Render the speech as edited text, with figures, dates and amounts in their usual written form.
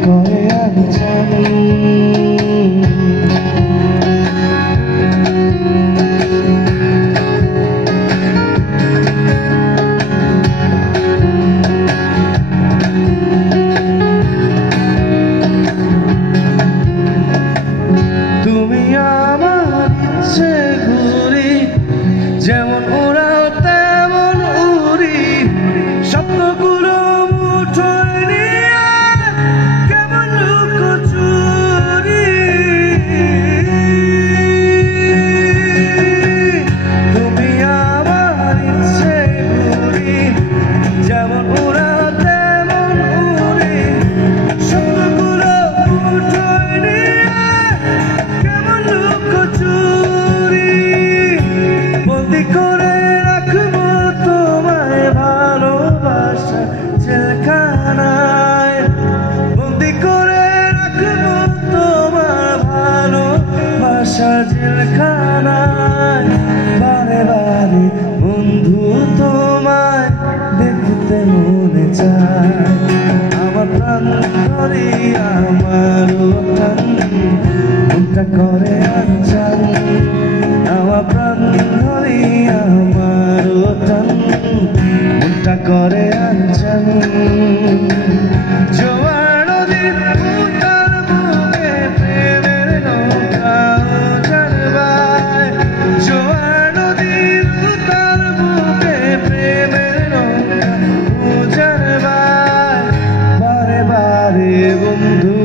করে আনছান তুমি আমার ইচ্ছে ঘুরি যেমন ওরাও তেমন উড়ি স্বপ্নগুলো মুঠোয় নিয়ে কেমন লুকোচুরি তুমি আমার ইচ্ছে ঘুরি যেমন ওরাও তেমন উড়ি স্বপ্নগুলো মুঠোয় নিয়ে কেমন লুকোচুরি বন্দি করে রাখবো তোমায় ভালোবাসা জেলখানায় বন্দি করে রাখবো তোমার ভালোবাসা জেলখানায় বারে বারে বন্ধু তোমায় দেখতে মনে চায় আমার প্রাণ ধরে আমার মনটা করে আনছান আমার প্রাণ ধরে আমার মনটা করে আনছান জোয়ার নদীর উত্তাল বুকে প্রেমের নৌকা জানবায় জোয়ার নদীর উত্তাল বুকে প্রেমের নৌকা জানবায় বারে বারে বন্ধু